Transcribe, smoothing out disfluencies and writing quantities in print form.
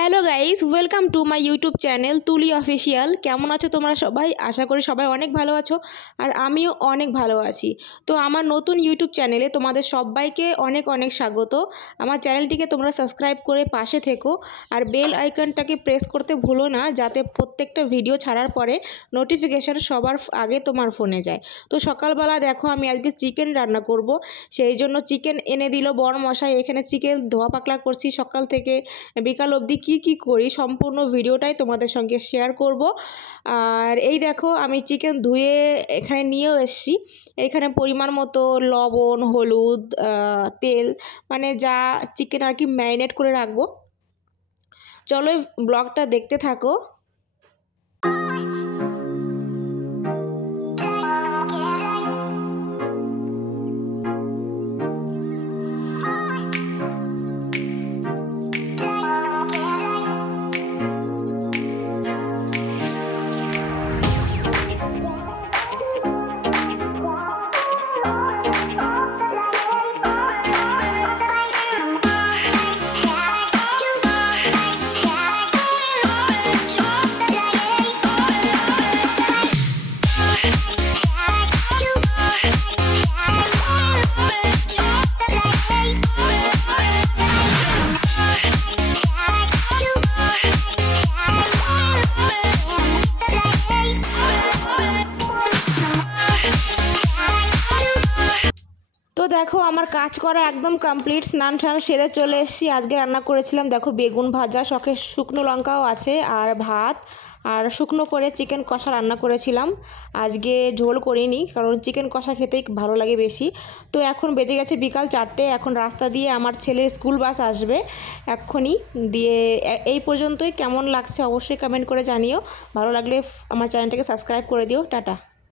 Hello guys, welcome to my YouTube channel তুলি official. কেমন আছো তোমরা সবাই? আশা করি সবাই অনেক ভালো আছো, আর আমিও অনেক ভালো আছি। তো আমার নতুন ইউটিউব চ্যানেলে তোমাদের সবাইকে অনেক অনেক স্বাগত। আমার চ্যানেলটিকে তোমরা সাবস্ক্রাইব করে পাশে থেকো, আর বেল আইকনটাকে প্রেস করতে ভুলো না, যাতে প্রত্যেকটা ভিডিও ছাড়ার পরে নোটিফিকেশান সবার আগে তোমার ফোনে যায়। তো সকালবেলা দেখো, আমি আজকে চিকেন রান্না করব, সেই জন্য চিকেন এনে দিল বড় মশাই। এখানে চিকেন ধোয়া পাকলা করছি সকাল থেকে বিকাল অবধি। কি করি সম্পূর্ণ ভিডিওটাই তোমাদের সঙ্গে শেয়ার করব। আর এই দেখো, আমি চিকেন ধুয়ে এখানে নিয়েও এসেছি। এখানে পরিমাণ মতো লবণ, হলুদ, তেল, মানে যা চিকেন আর কি ম্যারিনেট করে রাখবো। চলো ব্লগটা দেখতে থাকো। তো দেখো, আমার কাজ করা একদম কমপ্লিট। স্নান টান সেরে চলে এসেছি। আজকে রান্না করেছিলাম দেখো বেগুন ভাজা, শখে শুকনো লঙ্কাও আছে, আর ভাত, আর শুকনো করে চিকেন কষা রান্না করেছিলাম। আজকে ঝোল করিনি, কারণ চিকেন কষা খেতেই ভালো লাগে বেশি। তো এখন বেজে গেছে বিকাল 4টে। এখন রাস্তা দিয়ে আমার ছেলের স্কুল বাস আসবে এক্ষুনি। দিয়ে এই পর্যন্তই। কেমন লাগছে অবশ্যই কমেন্ট করে জানিও। ভালো লাগলে আমার চ্যানেলটাকে সাবস্ক্রাইব করে দিও। টাটা।